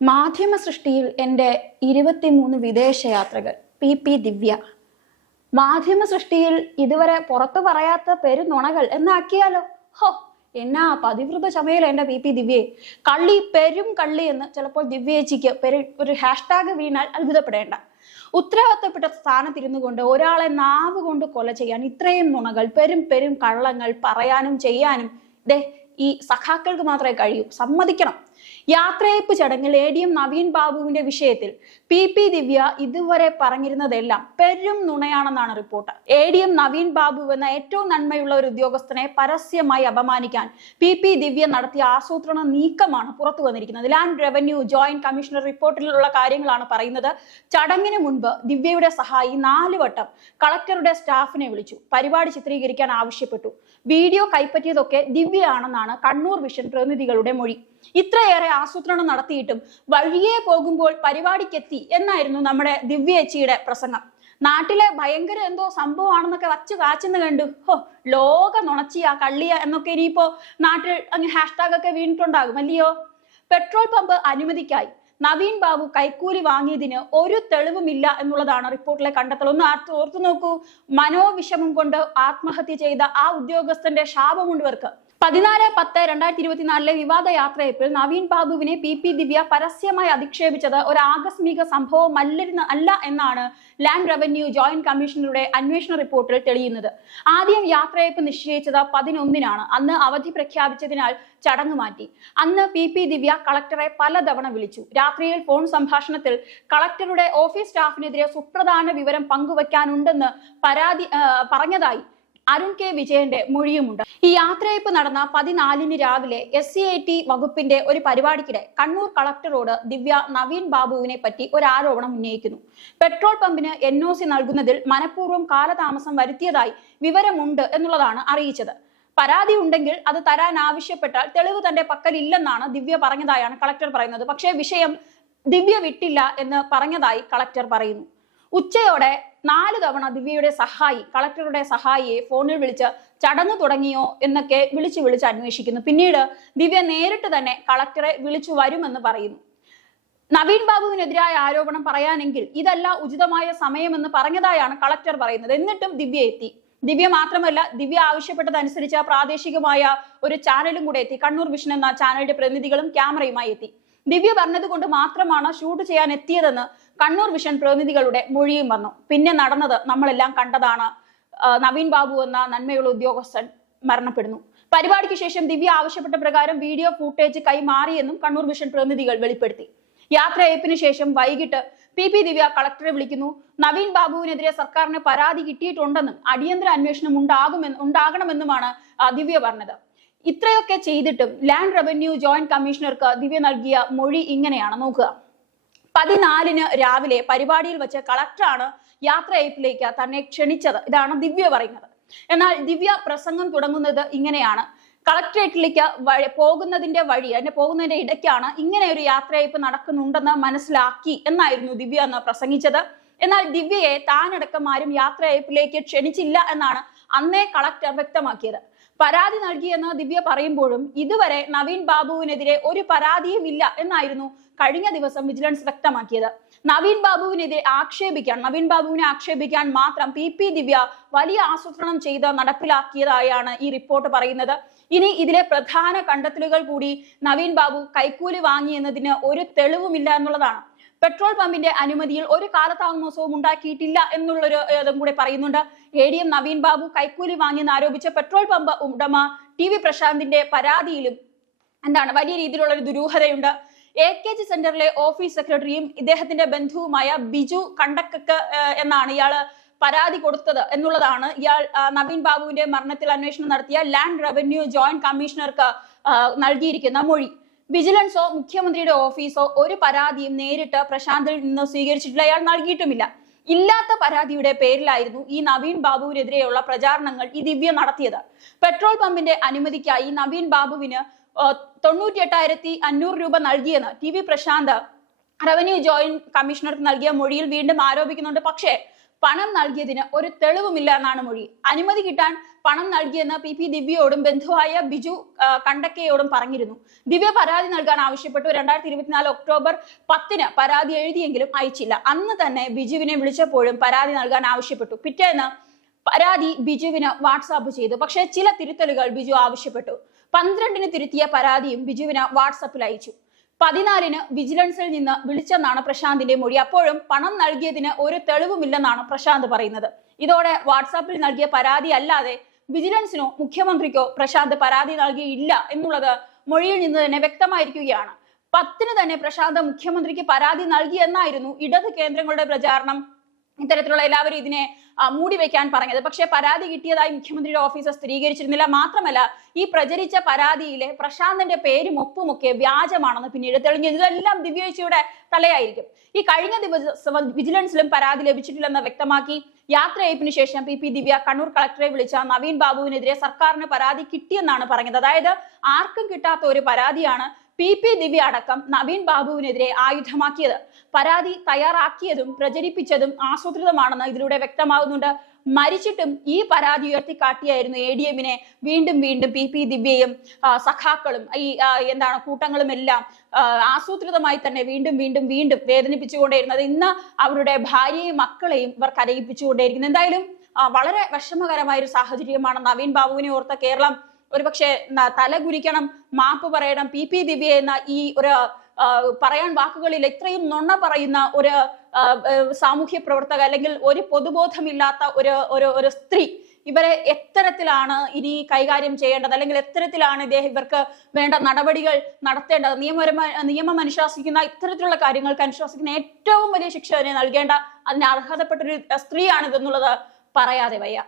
മാധ്യമ സൃഷ്ടിയിൽ എൻ്റെ 23 വിദേശയാത്രകൾ. പി ദിവ്യ. മാധ്യമ സൃഷ്ടിയിൽ ഇതുവരെ പുറത്തു പറയാത്ത പെരുനുണകൾ എന്നാക്കിയാലോ? ഹോ, എന്നാ പതിവ്രത ചമയല എൻ്റെ പി ദിവ്യയെ. കള്ളി, പെരും കള്ളി എന്ന് ചിലപ്പോൾ ദിവ്യേച്ചിക്ക് ഒരു ഹാഷ്ടാഗ് വീണാൽ അത്ഭുതപ്പെടേണ്ട. ഉത്തരവാദിത്തപ്പെട്ട സ്ഥാനത്തിരുന്നു കൊണ്ട് ഒരാളെ നാവ് കൊണ്ട് കൊല ചെയ്യാൻ ഇത്രയും നുണകൾ, പെരും കള്ളങ്ങൾ പറയാനും ചെയ്യാനും ഈ സഖാക്കൾക്ക് മാത്രമേ കഴിയൂ. സമ്മതിക്കണം. യാത്രയപ്പ് ചടങ്ങിൽ ADM നവീൻ ബാബുവിന്റെ വിഷയത്തിൽ പി ദിവ്യ ഇതുവരെ പറഞ്ഞിരുന്നതെല്ലാം പെരും നുണയാണെന്നാണ് റിപ്പോർട്ട്. ADM നവീൻ ബാബു എന്ന ഏറ്റവും നന്മയുള്ള ഒരു ഉദ്യോഗസ്ഥനെ പരസ്യമായി അപമാനിക്കാൻ പി ദിവ്യ നടത്തിയ ആസൂത്രണ നീക്കമാണ് പുറത്തു വന്നിരിക്കുന്നത്. ലാൻഡ് റവന്യൂ ജോയിന്റ് കമ്മീഷണർ റിപ്പോർട്ടിലുള്ള കാര്യങ്ങളാണ് പറയുന്നത്. ചടങ്ങിന് മുൻപ് ദിവ്യയുടെ സഹായി 4 വട്ടം കളക്ടറുടെ സ്റ്റാഫിനെ വിളിച്ചു, പരിപാടി ചിത്രീകരിക്കാൻ ആവശ്യപ്പെട്ടു. വീഡിയോ കൈപ്പറ്റിയതൊക്കെ ദിവ്യയാണെന്നാണ് കണ്ണൂർ വിഷൻ പ്രതിനിധികളുടെ മൊഴി. ഇത്രയേറെ ആസൂത്രണം നടത്തിയിട്ടും വഴിയേ പോകുമ്പോൾ പരിപാടിക്കെത്തി എന്നായിരുന്നു നമ്മുടെ ദിവ്യേച്ചിയുടെ പ്രസംഗം. നാട്ടിലെ ഭയങ്കര എന്തോ സംഭവമാണെന്നൊക്കെ വച്ച് കാച്ചെന്ന് കണ്ടു. ലോക നുണച്ചിയ കള്ളിയ എന്നൊക്കെ ഇനിയിപ്പോ നാട്ടിൽ അങ്ങ് ഹാഷ്ടാഗ് ഒക്കെ വീണിട്ടുണ്ടാകും അല്ലയോ? പെട്രോൾ പമ്പ് അനുമതിക്കായി നവീൻ ബാബു കൈക്കൂലി വാങ്ങിയതിന് ഒരു തെളിവുമില്ല എന്നുള്ളതാണ് റിപ്പോർട്ടിലെ കണ്ടെത്തൽ. ഒന്ന് ഓർത്തു നോക്കൂ. മനോവിഷമം കൊണ്ട് ആത്മഹത്യ ചെയ്ത ആ ഉദ്യോഗസ്ഥന്റെ ശാപമുണ്ട് ഇവർക്ക്. 14/10/2024 വിവാദ യാത്രയപ്പിൽ നവീൻ ബാബുവിനെ പി ദിവ്യ പരസ്യമായി അധിക്ഷേപിച്ചത് ഒരു ആകസ്മിക സംഭവമല്ല എന്നാണ് ലാൻഡ് റവന്യൂ ജോയിന്റ് കമ്മീഷണറുടെ അന്വേഷണ റിപ്പോർട്ടിൽ തെളിയുന്നത്. ആദ്യം യാത്രയപ്പ് നിശ്ചയിച്ചത് 11-നാണ്. അന്ന് അവധി പ്രഖ്യാപിച്ചതിനാൽ ചടങ്ങ് മാറ്റി. അന്ന് പി ദിവ്യ കളക്ടറെ പലതവണ വിളിച്ചു. രാത്രിയിൽ ഫോൺ സംഭാഷണത്തിൽ കളക്ടറുടെ ഓഫീസ് സ്റ്റാഫിനെതിരെ സുപ്രധാന വിവരം പങ്കുവയ്ക്കാനുണ്ടെന്ന് പറഞ്ഞതായി അരുൺ കെ വിജയന്റെ മൊഴിയുമുണ്ട്. ഈ യാത്രയപ്പ് നടന്ന 14-ന് രാവിലെ SCIT വകുപ്പിന്റെ ഒരു പരിപാടിക്കിടെ കണ്ണൂർ കളക്ടറോട് ദിവ്യ നവീൻ ബാബുവിനെ പറ്റി ഒരു ആരോപണം ഉന്നയിക്കുന്നു. പെട്രോൾ പമ്പിന് NOC നൽകുന്നതിൽ മനഃപൂർവ്വം കാലതാമസം വരുത്തിയതായി വിവരമുണ്ട് എന്നുള്ളതാണ് അറിയിച്ചത്. പരാതി ഉണ്ടെങ്കിൽ അത് തരാൻ ആവശ്യപ്പെട്ടാൽ തെളിവ് തന്റെ പക്കലില്ലെന്നാണ് ദിവ്യ പറഞ്ഞതായാണ് കളക്ടർ പറയുന്നത്. പക്ഷേ വിഷയം ദിവ്യ വിട്ടില്ല എന്ന് പറഞ്ഞതായി കളക്ടർ പറയുന്നു. ഉച്ചയോടെ 4 തവണ ദിവ്യയുടെ സഹായി കളക്ടറുടെ സഹായിയെ ഫോണിൽ വിളിച്ച് ചടങ്ങ് തുടങ്ങിയോ എന്നൊക്കെ വിളിച്ച് അന്വേഷിക്കുന്നു. പിന്നീട് ദിവ്യ നേരിട്ട് തന്നെ കളക്ടറെ വിളിച്ചു വരുമെന്ന് പറയുന്നു. നവീൻ ബാബുവിനെതിരായ ആരോപണം പറയാനെങ്കിൽ ഇതല്ല ഉചിതമായ സമയമെന്ന് പറഞ്ഞതായാണ് കളക്ടർ പറയുന്നത്. എന്നിട്ടും ദിവ്യ എത്തി. ദിവ്യ മാത്രമല്ല, ദിവ്യ ആവശ്യപ്പെട്ടതനുസരിച്ച് പ്രാദേശികമായ ഒരു ചാനലും കൂടെ എത്തി. കണ്ണൂർ വിഷൻ എന്ന ചാനലിന്റെ പ്രതിനിധികളും ക്യാമറയുമായി എത്തി. ദിവ്യ പറഞ്ഞതുകൊണ്ട് മാത്രമാണ് ഷൂട്ട് ചെയ്യാൻ എത്തിയതെന്ന് കണ്ണൂർ വിഷൻ പ്രതിനിധികളുടെ മൊഴിയും വന്നു. പിന്നെ നടന്നത് നമ്മളെല്ലാം കണ്ടതാണ്. നവീൻ ബാബു എന്ന നന്മയുള്ള ഉദ്യോഗസ്ഥൻ മരണപ്പെടുന്നു. പരിപാടിക്ക് ശേഷം ദിവ്യ ആവശ്യപ്പെട്ട പ്രകാരം വീഡിയോ ഫൂട്ടേജ് കൈമാറിയെന്നും കണ്ണൂർ വിഷൻ പ്രതിനിധികൾ വെളിപ്പെടുത്തി. യാത്രയപ്പിന് ശേഷം വൈകിട്ട് പി ദിവ്യ കളക്ടറെ വിളിക്കുന്നു. നവീൻ ബാബുവിനെതിരെ സർക്കാരിന് പരാതി കിട്ടിയിട്ടുണ്ടെന്നും അടിയന്തര അന്വേഷണം ഉണ്ടാകണമെന്നുമാണ് ദിവ്യ പറഞ്ഞത്. ഇത്രയൊക്കെ ചെയ്തിട്ടും ലാൻഡ് റവന്യൂ ജോയിന്റ് കമ്മീഷണർക്ക് ദിവ്യ നൽകിയ മൊഴി ഇങ്ങനെയാണ്, നോക്കുക. 14-ന് രാവിലെ പരിപാടിയിൽ വെച്ച് കളക്ടറാണ് യാത്രയപ്പിലേക്ക് തന്നെ ക്ഷണിച്ചത്. ഇതാണ് ദിവ്യ പറയുന്നത്. എന്നാൽ ദിവ്യ പ്രസംഗം തുടങ്ങുന്നത് ഇങ്ങനെയാണ്: കളക്ടറേറ്റിലേക്ക് പോകുന്നതിന്റെ ഇടയ്ക്കാണ് ഇങ്ങനെ ഒരു യാത്രയപ്പ് നടക്കുന്നുണ്ടെന്ന് മനസ്സിലാക്കി എന്നായിരുന്നു ദിവ്യ അന്ന് പ്രസംഗിച്ചത്. എന്നാൽ ദിവ്യയെ താനടക്കം ആരും യാത്രയപ്പിലേക്ക് ക്ഷണിച്ചില്ല എന്നാണ് അന്നേ കളക്ടർ വ്യക്തമാക്കിയത്. പരാതി നൽകിയെന്ന് ദിവ്യ പറയുമ്പോഴും ഇതുവരെ നവീൻ ബാബുവിനെതിരെ ഒരു പരാതിയും ഇല്ല എന്നായിരുന്നു കഴിഞ്ഞ ദിവസം വിജിലൻസ് വ്യക്തമാക്കിയത്. നവീൻ ബാബുവിനെ ആക്ഷേപിക്കാൻ മാത്രം പി ദിവ്യ വലിയ ആസൂത്രണം ചെയ്ത് നടപ്പിലാക്കിയതായാണ് ഈ റിപ്പോർട്ട് പറയുന്നത്. ഇനി ഇതിലെ പ്രധാന കണ്ടെത്തലുകൾ കൂടി നവീൻ ബാബു കൈക്കൂലി വാങ്ങിയെന്നതിന് ഒരു തെളിവുമില്ല എന്നുള്ളതാണ്. പെട്രോൾ പമ്പിന്റെ അനുമതിയിൽ ഒരു കാലതാമസവും ഉണ്ടാക്കിയിട്ടില്ല എന്നുള്ളൊരു ഇതും കൂടെ പറയുന്നുണ്ട്. ADM നവീൻ ബാബു കൈക്കൂലി വാങ്ങിയെന്ന് ആരോപിച്ച പെട്രോൾ പമ്പ് ഉടമ TV പ്രശാന്തിന്റെ പരാതിയിലും വലിയ രീതിയിലുള്ള ഒരു ദുരൂഹതയുണ്ട്. AKG സെന്ററിലെ ഓഫീസ് സെക്രട്ടറിയും ഇദ്ദേഹത്തിന്റെ ബന്ധുവുമായ ബിജു കണ്ടക്കക്ക് എന്നാണ് ഇയാള് പരാതി കൊടുത്തത് എന്നുള്ളതാണ് നവീൻ ബാബുവിന്റെ മരണത്തിൽ അന്വേഷണം നടത്തിയ ലാൻഡ് റവന്യൂ ജോയിന്റ് കമ്മീഷണർക്ക് നൽകിയിരിക്കുന്ന മൊഴി. വിജിലൻസോ മുഖ്യമന്ത്രിയുടെ ഓഫീസോ ഒരു പരാതിയും നേരിട്ട് പ്രശാന്തിൽ നിന്ന് സ്വീകരിച്ചിട്ടില്ല, അയാൾ നൽകിയിട്ടുമില്ല. ഇല്ലാത്ത പരാതിയുടെ പേരിലായിരുന്നു ഈ നവീൻ ബാബുവിനെതിരെയുള്ള പ്രചാരണങ്ങൾ ഈ ദിവ്യ നടത്തിയത്. പെട്രോൾ പമ്പിന്റെ അനുമതിക്കായി നവീൻ ബാബുവിന് 98,500 രൂപ നൽകിയെന്ന് TV പ്രശാന്ത് റവന്യൂ ജോയിന്റ് കമ്മീഷണർക്ക് നൽകിയ മൊഴിയിൽ വീണ്ടും ആരോപിക്കുന്നുണ്ട്. പക്ഷേ പണം നൽകിയതിന് ഒരു തെളിവുമില്ല എന്നാണ് മൊഴി. അനുമതി കിട്ടാൻ പണം നൽകിയെന്ന് PP ദിവ്യയോടും ബന്ധുവായ ബിജു കണ്ടക്കയോടും പറഞ്ഞിരുന്നു. ദിവ്യ പരാതി നൽകാൻ ആവശ്യപ്പെട്ടു. 2024 ഒക്ടോബർ 10 പരാതി എഴുതിയെങ്കിലും അയച്ചില്ല. അന്ന് തന്നെ ബിജുവിനെ വിളിച്ചപ്പോഴും പരാതി നൽകാൻ ആവശ്യപ്പെട്ടു. പിറ്റേന്ന് പരാതി ബിജുവിന് വാട്സാപ്പ് ചെയ്തു. പക്ഷേ ചില തിരുത്തലുകൾ ബിജു ആവശ്യപ്പെട്ടു. 12 തിരുത്തിയ പരാതിയും ബിജുവിന് വാട്സാപ്പിൽ അയച്ചു. 14 വിജിലൻസിൽ നിന്ന് വിളിച്ചെന്നാണ് പ്രശാന്തിന്റെ മൊഴി. അപ്പോഴും പണം നൽകിയതിന് ഒരു തെളിവുമില്ലെന്നാണ് പ്രശാന്ത് പറയുന്നത്. ഇതോടെ വാട്സാപ്പിൽ നൽകിയ പരാതി അല്ലാതെ വിജിലൻസിനോ മുഖ്യമന്ത്രിക്കോ പ്രശാന്ത് പരാതി നൽകിയില്ല എന്നുള്ളത് മൊഴിയിൽ നിന്ന് തന്നെ വ്യക്തമായിരിക്കുകയാണ്. 10 തന്നെ പ്രശാന്ത് മുഖ്യമന്ത്രിക്ക് പരാതി നൽകിയെന്നായിരുന്നു ഇടത് കേന്ദ്രങ്ങളുടെ പ്രചാരണം. ഇത്തരത്തിലുള്ള എല്ലാവരും ഇതിനെ മൂടി വെക്കാൻ പറഞ്ഞത്. പക്ഷേ പരാതി കിട്ടിയതായി മുഖ്യമന്ത്രിയുടെ ഓഫീസ് സ്ഥിരീകരിച്ചിരുന്നില്ല. മാത്രമല്ല, ഈ പ്രചരിച്ച പരാതിയിലെ പ്രശാന്തിന്റെ പേരും ഒപ്പുമൊക്കെ വ്യാജമാണെന്ന് പിന്നീട് തെളിഞ്ഞു. ഇതെല്ലാം ദിവ്യയുടെ തലയായിരിക്കും. ഈ കഴിഞ്ഞ ദിവസം വിജിലൻസിലും പരാതി ലഭിച്ചിട്ടില്ലെന്ന് വ്യക്തമാക്കി. യാത്രയയപ്പിന് ശേഷം PP ദിവ്യ കണ്ണൂർ കളക്ടറെ വിളിച്ച നവീൻ ബാബുവിനെതിരെ സർക്കാരിന് പരാതി കിട്ടിയെന്നാണ് പറഞ്ഞത്. അതായത് ആർക്കും കിട്ടാത്ത ഒരു പരാതിയാണ് PP ദിവ്യ അടക്കം നവീൻ ബാബുവിനെതിരെ ആയുധമാക്കിയത്. പരാതി തയ്യാറാക്കിയതും പ്രചരിപ്പിച്ചതും ആസൂത്രിതമാണെന്ന് ഇതിലൂടെ വ്യക്തമാകുന്നുണ്ട്. മരിച്ചിട്ടും ഈ പരാതി ഉയർത്തിക്കാട്ടിയായിരുന്നു ADMനെ വീണ്ടും വീണ്ടും PP ദിവ്യയും സഖാക്കളും ഈ കൂട്ടങ്ങളും എല്ലാം ആസൂത്രിതമായി തന്നെ വീണ്ടും വീണ്ടും വീണ്ടും വേദനിപ്പിച്ചുകൊണ്ടേയിരുന്നത്. ഇന്ന് അവരുടെ ഭാര്യയും മക്കളെയും ഇവർ കരയിപ്പിച്ചുകൊണ്ടേയിരിക്കുന്നു. എന്തായാലും വളരെ വിഷമകരമായ ഒരു സാഹചര്യമാണ്. നവീൻ ബാബുവിനെ ഓർത്ത കേരളം ഒരുപക്ഷെ തലകുനിക്കണം, മാപ്പ് പറയണം. PP ദിവ്യ എന്ന ഈ ഒരു പറയാൻ വാക്കുകളിൽ ഇത്രയും നുണ പറയുന്ന ഒരു സാമൂഹ്യ പ്രവർത്തക അല്ലെങ്കിൽ ഒരു പൊതുബോധമില്ലാത്ത ഒരു സ്ത്രീ, ഇവരെ എത്തരത്തിലാണ് ഇനി കൈകാര്യം ചെയ്യേണ്ടത്, അല്ലെങ്കിൽ എത്തരത്തിലാണ് ഇവർക്ക് വേണ്ട നടപടികൾ നടത്തേണ്ടത്? നിയമം അനുശാസിക്കുന്ന ഇത്തരത്തിലുള്ള കാര്യങ്ങൾക്ക് അനുശാസിക്കുന്ന ഏറ്റവും വലിയ ശിക്ഷ തന്നെ നൽകേണ്ട, അതിന് അർഹതപ്പെട്ടൊരു സ്ത്രീയാണിതെന്നുള്ളത് പറയാതെ വയ്യ.